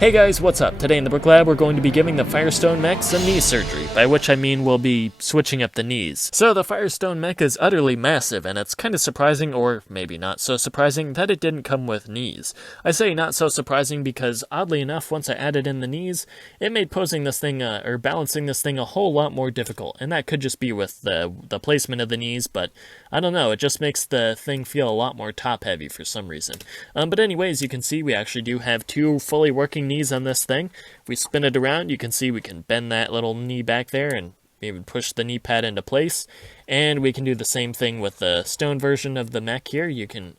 Hey guys, what's up? Today in the BrickLab we're going to be giving the Firestone Mech some knee surgery, by which I mean we'll be switching up the knees. So the Firestone Mech is utterly massive, and it's kind of surprising, or maybe not so surprising, that it didn't come with knees. I say not so surprising because, oddly enough, once I added in the knees, it made posing this thing, or balancing this thing a whole lot more difficult, and that could just be with the placement of the knees, but I don't know, it just makes the thing feel a lot more top-heavy for some reason. But anyways, you can see we actually do have two fully working knees on this thing. If we spin it around, you can see we can bend that little knee back there and maybe push the knee pad into place. And we can do the same thing with the stone version of the mech here.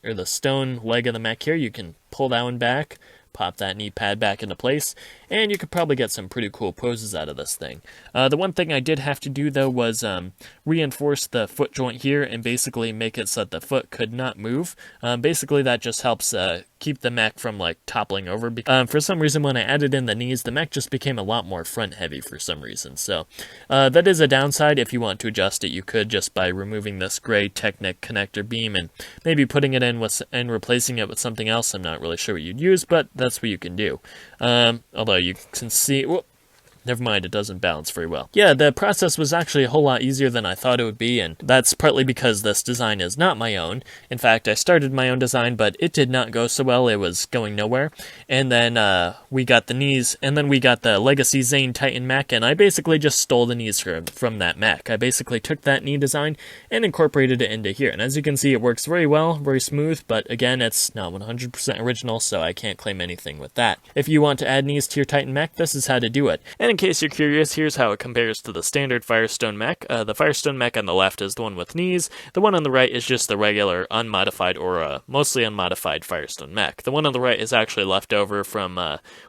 Or the stone leg of the mech here, you can pull that one back, pop that knee pad back into place, and you could probably get some pretty cool poses out of this thing. The one thing I did have to do, though, was reinforce the foot joint here and basically make it so that the foot could not move. Basically, that just helps keep the mech from, like, toppling over. For some reason, when I added in the knees, the mech just became a lot more front-heavy for some reason. So, that is a downside. If you want to adjust it, you could just by removing this gray Technic connector beam and maybe putting it in and replacing it with something else. I'm not really sure what you'd use, but that's what you can do. Although you can see... Whoop, never mind, it doesn't balance very well. Yeah, the process was actually a whole lot easier than I thought it would be, and that's partly because this design is not my own. In fact, I started my own design, but it did not go so well. It was going nowhere. And then we got the knees, and then we got the Legacy Zane Titan Mech, and I basically just stole the knees from that mech. I basically took that knee design and incorporated it into here. And as you can see, it works very well, very smooth, but again, it's not 100% original, so I can't claim anything with that. If you want to add knees to your Titan Mech, this is how to do it. And in case you're curious, here's how it compares to the standard Firestone Mech. The Firestone Mech on the left is the one with knees. The one on the right is just the regular unmodified or mostly unmodified Firestone Mech. The one on the right is actually left over from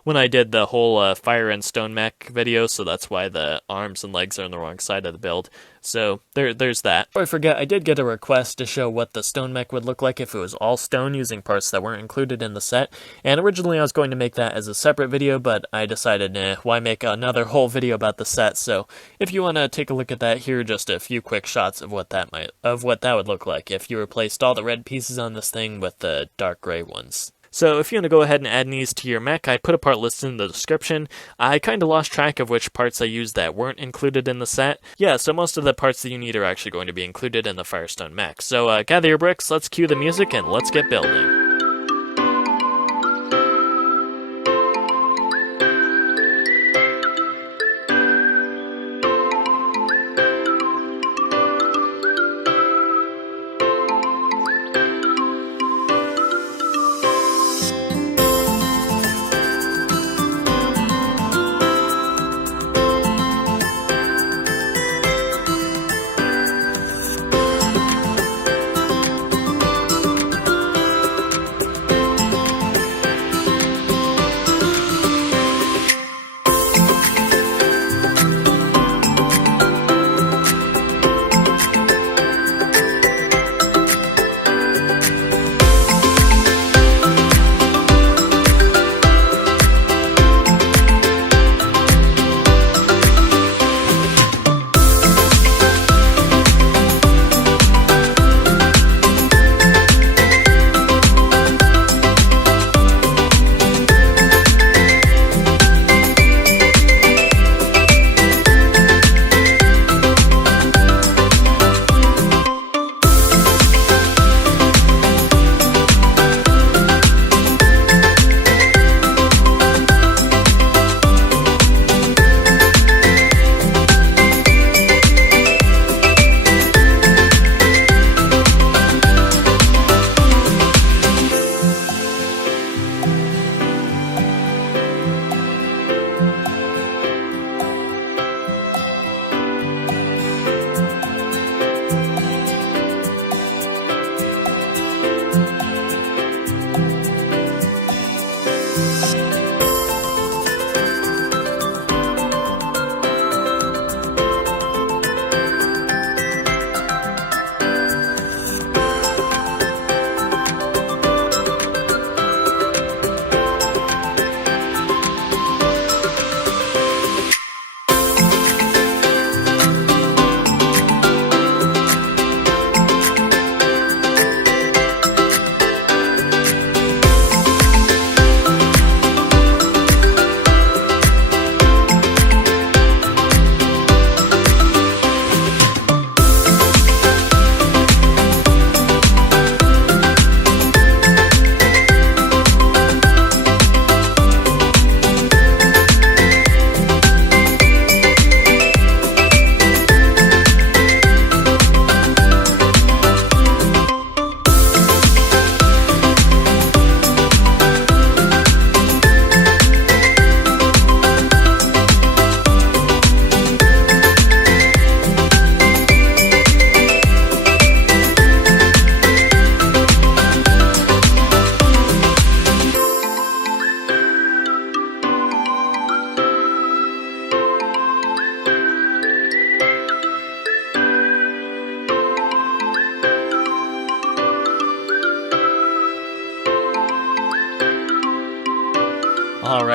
when I did the whole Fire and Stone Mech video, so that's why the arms and legs are on the wrong side of the build. So there's that. Before I forget, I did get a request to show what the stone mech would look like if it was all stone using parts that weren't included in the set. And originally I was going to make that as a separate video, but I decided, why make another whole video about the set? So if you want to take a look at that, here are just a few quick shots of what that would look like if you replaced all the red pieces on this thing with the dark gray ones. So if you want to go ahead and add knees to your mech, I put a part listed in the description. I kind of lost track of which parts I used that weren't included in the set. Yeah, so most of the parts that you need are actually going to be included in the Firestone Mech. So gather your bricks, let's cue the music, and let's get building.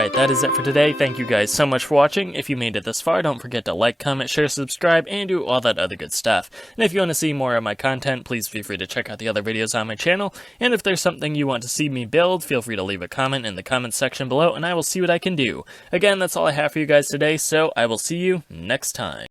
Alright, that is it for today. Thank you guys so much for watching. If you made it this far, don't forget to like, comment, share, subscribe, and do all that other good stuff. And if you want to see more of my content, please feel free to check out the other videos on my channel. And if there's something you want to see me build, feel free to leave a comment in the comments section below, and I will see what I can do. Again, that's all I have for you guys today, so I will see you next time.